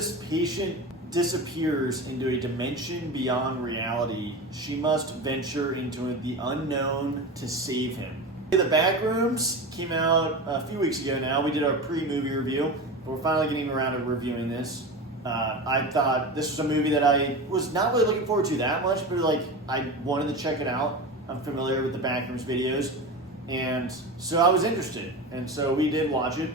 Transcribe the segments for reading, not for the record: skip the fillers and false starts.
this patient disappears into a dimension beyond reality, she must venture into the unknown to save him. The Backrooms came out a few weeks ago now. We did our pre-movie review, but we're finally getting around to reviewing this. I thought this was a movie that I was not really looking forward to that much, but like I wanted to check it out. I'm familiar with the Backrooms videos, and so I was interested, and so we did watch it.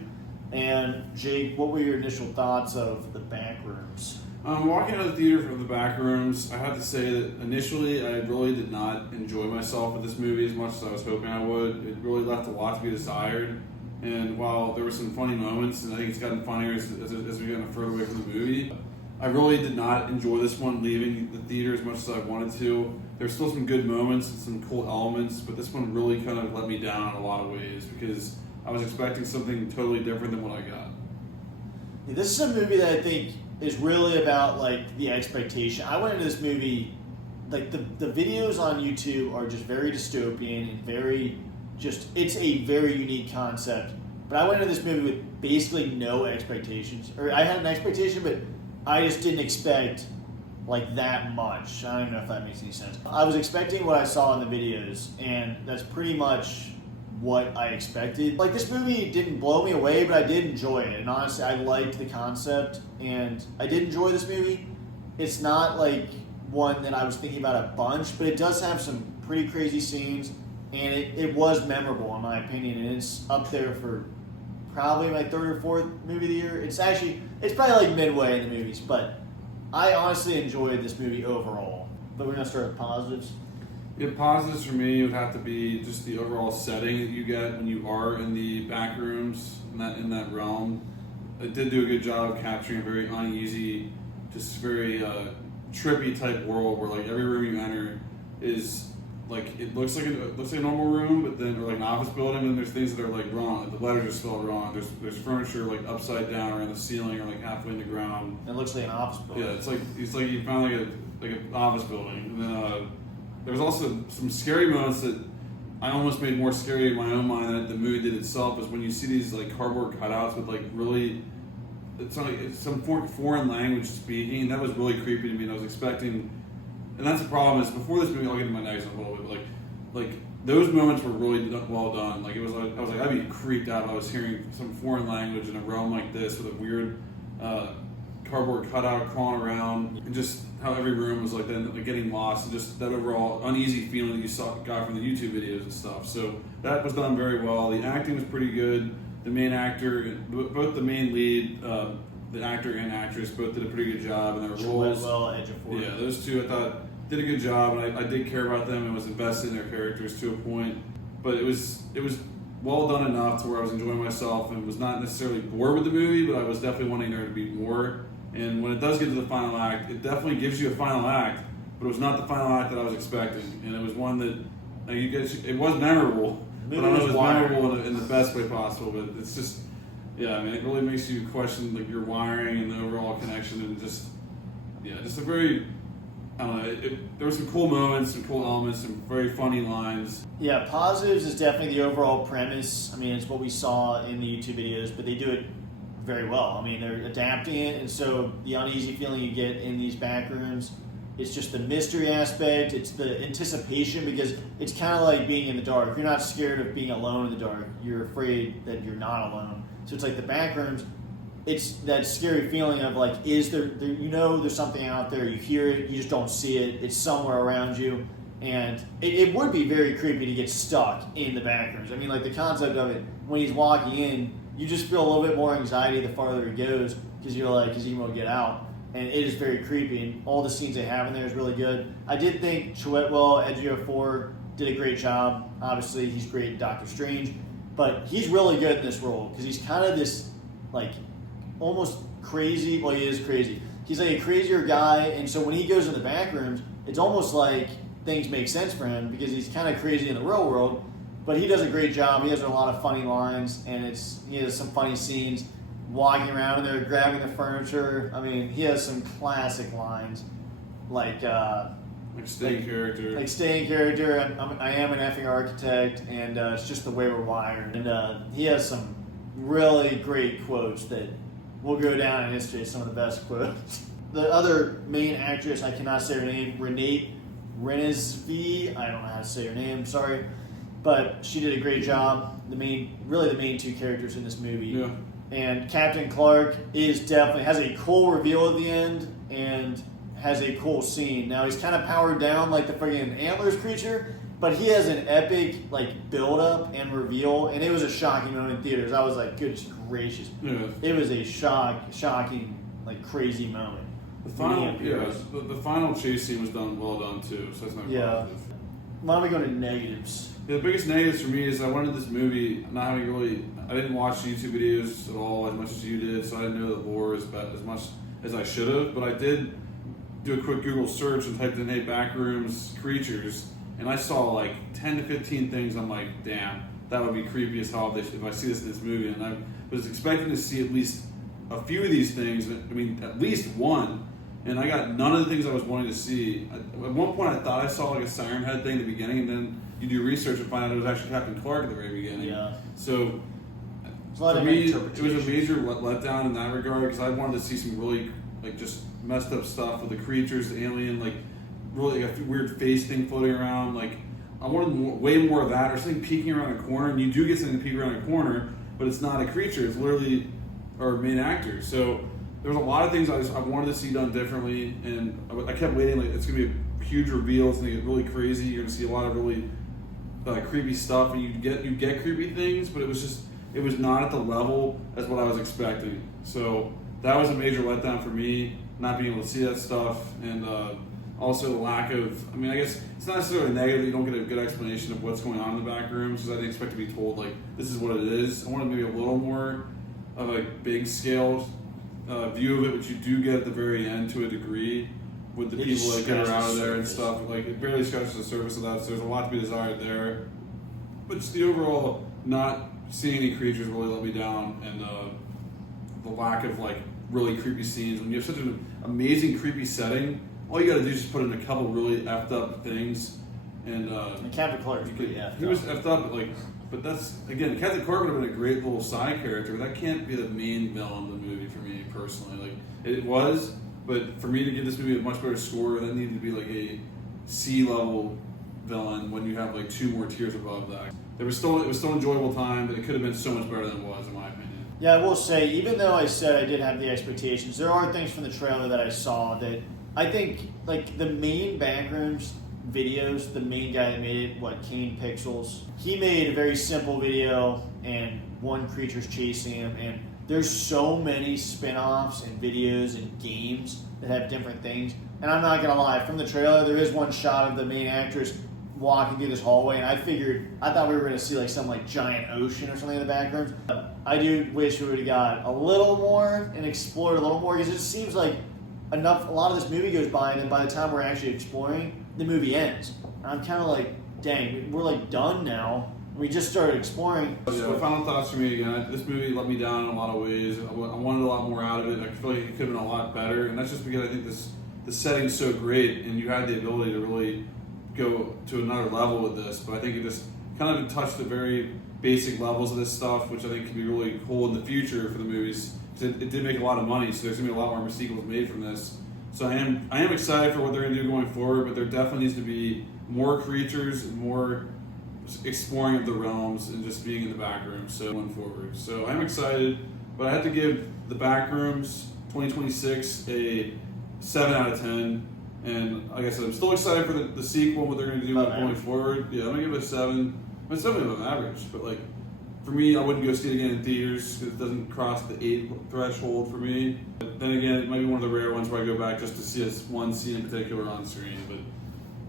And Jake, what were your initial thoughts of the Backrooms? Walking out of the theater from the Backrooms, I have to say that initially I really did not enjoy myself with this movie as much as I was hoping I would. It really left a lot to be desired. And while there were some funny moments, and I think it's gotten funnier as we get further away from the movie, I really did not enjoy this one leaving the theater as much as I wanted to. There's still some good moments and some cool elements, but this one really kind of let me down in a lot of ways because I was expecting something totally different than what I got. Yeah, this is a movie that I think is really about like the expectation. I went into this movie, like the videos on YouTube are just very dystopian and very just, it's a very unique concept. But I went into this movie with basically no expectations. Or I had an expectation, but I just didn't expect like that much. I don't even know if that makes any sense. I was expecting what I saw in the videos, and that's pretty much what I expected. Like, this movie didn't blow me away, but I did enjoy it. And honestly, I liked the concept, and I did enjoy this movie. It's not like one that I was thinking about a bunch, but it does have some pretty crazy scenes, and it was memorable in my opinion, and it's up there for probably my third or fourth movie of the year. It's probably like midway in the movies, but I honestly enjoyed this movie overall. But we're gonna start with positives. Yeah, positives for me would have to be just the overall setting that you get when you are in the Backrooms in that realm. It did do a good job of capturing a very uneasy, just very trippy type world where like every room you enter is like it looks like a normal room, but then or like an office building, and then there's things that are like wrong. Like the letters are spelled wrong. There's furniture like upside down around the ceiling or like halfway in the ground. It looks like an office building. Yeah, it's like you found like an office building, and then there was also some scary moments that I almost made more scary in my own mind than the movie did itself. Is when you see these like cardboard cutouts with like really, it's like some foreign language speaking. That was really creepy to me. And I was expecting. And that's the problem is before this movie, I'll get into my negatives a little bit, but like those moments were really well done. Like I was like I'd be creeped out if I was hearing some foreign language in a realm like this with a weird cardboard cutout crawling around, and just how every room was like then like getting lost, and just that overall uneasy feeling that you got from the YouTube videos and stuff. So that was done very well. The acting was pretty good. The main actor, both the main lead, the actor and actress both did a pretty good job in their roles. Yeah, those two I thought did a good job, and I did care about them and was invested in their characters to a point. But it was well done enough to where I was enjoying myself and was not necessarily bored with the movie, but I was definitely wanting there to be more. And when it does get to the final act, it definitely gives you a final act, but it was not the final act that I was expecting. And it was one that it was memorable, but I don't know if it was memorable in the best way possible. But it's just, yeah, I mean, it really makes you question like your wiring and the overall connection, and just a very, I don't know. There were some cool moments, some cool elements, some very funny lines. Yeah, positives is definitely the overall premise. I mean, it's what we saw in the YouTube videos, but they do it very well. I mean, they're adapting it, and so the uneasy feeling you get in these Backrooms, it's just the mystery aspect, it's the anticipation, because it's kind of like being in the dark. You're not scared of being alone in the dark. You're afraid that you're not alone. So it's like the Backrooms, it's that scary feeling of like, is there there's something out there, you hear it, you just don't see it, it's somewhere around you, and it would be very creepy to get stuck in the Backrooms. I mean, like the concept of it, when he's walking in, you just feel a little bit more anxiety the farther he goes, because you're like, is he going to get out? And it is very creepy, and all the scenes they have in there is really good. I did think Chiwetel Ejiofor did a great job. Obviously, he's great in Doctor Strange, but he's really good in this role, because he's kind of this, like, almost crazy, well, he is crazy. He's like a crazier guy, and so when he goes in the Backrooms, it's almost like things make sense for him, because he's kind of crazy in the real world. But he does a great job. He has a lot of funny lines, and he has some funny scenes walking around and they're grabbing the furniture. I mean, he has some classic lines, like staying character. Like staying character. I am an effing architect, and it's just the way we're wired. And he has some really great quotes that will go down in history as some of the best quotes. The other main actress, I cannot say her name, Renee Renesmee. I don't know how to say her name, sorry. But she did a great job. Really the main two characters in this movie. Yeah. And Captain Clark has a cool reveal at the end and has a cool scene. Now he's kind of powered down like the friggin' Antlers creature, but he has an epic like build up and reveal, and it was a shocking moment in theaters. I was like, good gracious. Yeah. It was a shocking, like crazy moment. The final chase scene was well done too, so that's not positive. Why don't we go to negatives? Yeah, the biggest negatives for me is I wanted this movie I didn't watch YouTube videos at all as much as you did, so I didn't know the lore as much as I should have, but I did do a quick Google search and typed in, hey, Backrooms creatures, and I saw like 10 to 15 things. I'm like, damn, that would be creepy as hell if I see this in this movie, and I was expecting to see at least a few of these things, at least one. And I got none of the things I was wanting to see. At one point, I thought I saw like a Siren Head thing at the beginning, and then you do research and find out it was actually Captain Clark at the very beginning. Yeah. So for me, it was a major letdown in that regard because I wanted to see some really like just messed up stuff with the creatures, the alien, like really like a weird face thing floating around. Like I wanted way more of that, or something peeking around a corner. And you do get something peeking around a corner, but it's not a creature. It's literally our main actor. So there was a lot of things I wanted to see done differently, and I kept waiting. Like it's gonna be a huge reveal. It's gonna get really crazy. You're gonna see a lot of really creepy stuff, and you get creepy things, but it was not at the level as what I was expecting. So that was a major letdown for me, not being able to see that stuff, and also the lack of. I mean, I guess it's not necessarily negative that you don't get a good explanation of what's going on in the back rooms, because I didn't expect to be told like this is what it is. I wanted maybe a little more of a big scale view of it, which you do get at the very end to a degree with the people that get her out of there and stuff. Like it barely scratches the surface of that, so there's a lot to be desired there. But just the overall not seeing any creatures really let me down, and the lack of like really creepy scenes. When you have such an amazing creepy setting, all you got to do is just put in a couple really effed up things, and Captain Clark was pretty effed up. He was effed up, but that's again, Captain Clark would have been a great little side character. That can't be the main villain of the movie for me personally. Like it was, but for me to give this movie a much better score, that needed to be like a C level villain when you have like two more tiers above that. It was still enjoyable time, but it could have been so much better than it was, in my opinion. Yeah, I will say, even though I said I did have the expectations, there are things from the trailer that I saw that I think, like the main Backrooms videos, the main guy that made it, Kane Pixels, he made a very simple video and one creature's chasing him, and there's so many spin-offs and videos and games that have different things. And I'm not gonna lie, from the trailer, there is one shot of the main actress walking through this hallway, and I thought we were gonna see like some like giant ocean or something in the Backrooms. I do wish we would have got a little more and explored a little more, because it seems like a lot of this movie goes by, and then by the time we're actually exploring, the movie ends. And I'm kind of like, dang, we're like done now. We just started exploring. Yeah, final thoughts for me again. This movie let me down in a lot of ways. I wanted a lot more out of it. I feel like it could have been a lot better, and that's just because I think the setting's so great, and you had the ability to really go to another level with this. But I think it just kind of touched the very basic levels of this stuff, which I think can be really cool in the future for the movies. It did make a lot of money, so there's gonna be a lot more sequels made from this. So I am excited for what they're gonna do going forward, but there definitely needs to be more creatures and more exploring of the realms and just being in the back room. So going forward, so I'm excited, but I have to give the Backrooms 2026 a 7 out of 10. And like I said, I'm still excited for the sequel, what they're going to do going forward. Yeah, I'm going to give it a 7. It's definitely above average, but like for me, I wouldn't go see it again in theaters because it doesn't cross the 8 threshold for me. But then again, it might be one of the rare ones where I go back just to see one scene in particular on screen.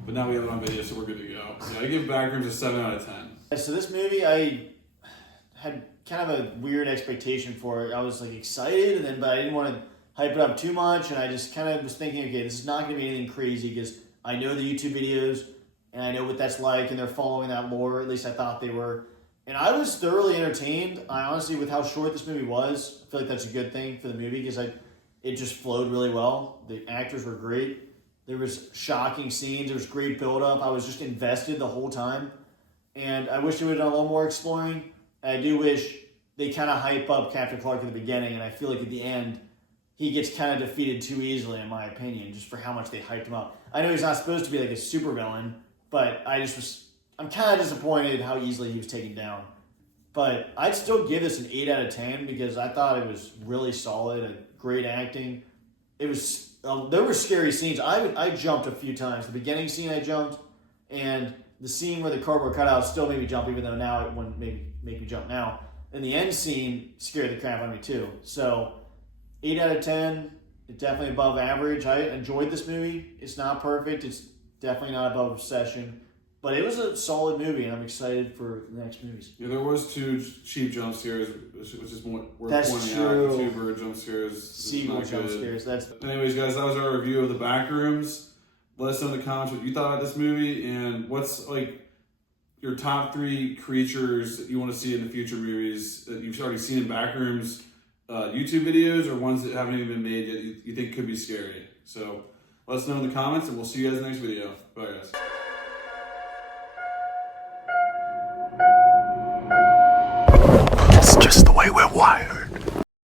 But now we have it on video, so we're good to go. Yeah, I give Backrooms a 7 out of 10. So this movie, I had kind of a weird expectation for it. I was like excited, but I didn't want to hype it up too much, and I just kind of was thinking, okay, this is not going to be anything crazy because I know the YouTube videos, and I know what that's like, and they're following that lore, at least I thought they were. And I was thoroughly entertained. I honestly, with how short this movie was, I feel like that's a good thing for the movie because it just flowed really well. The actors were great. There was shocking scenes. There was great build-up. I was just invested the whole time. And I wish they would have done a little more exploring. I do wish they kind of hype up Captain Clark at the beginning, and I feel like at the end, he gets kind of defeated too easily, in my opinion, just for how much they hyped him up. I know he's not supposed to be like a supervillain, but I'm kind of disappointed how easily he was taken down. But I'd still give this an 8 out of 10 because I thought it was really solid, great acting. It was there were scary scenes. I jumped a few times. The beginning scene I jumped, and the scene where the cardboard cutout still made me jump, even though now it wouldn't make me jump now. And the end scene scared the crap out of me too. So 8 out of 10, it's definitely above average. I enjoyed this movie. It's not perfect. It's definitely not above Obsession. But it was a solid movie, and I'm excited for the next movies. Yeah, there was 2 cheap jump scares, which is worth That's pointing true. out. 2 bird jump scares. Seagull jump scares. Anyways, guys, that was our review of the Backrooms. Let us know in the comments what you thought of this movie, and what's like your top 3 creatures that you want to see in the future movies that you've already seen in Backrooms YouTube videos, or ones that haven't even been made yet you think could be scary. So let us know in the comments, and we'll see you guys in the next video. Bye, guys. It's just the way we're wired.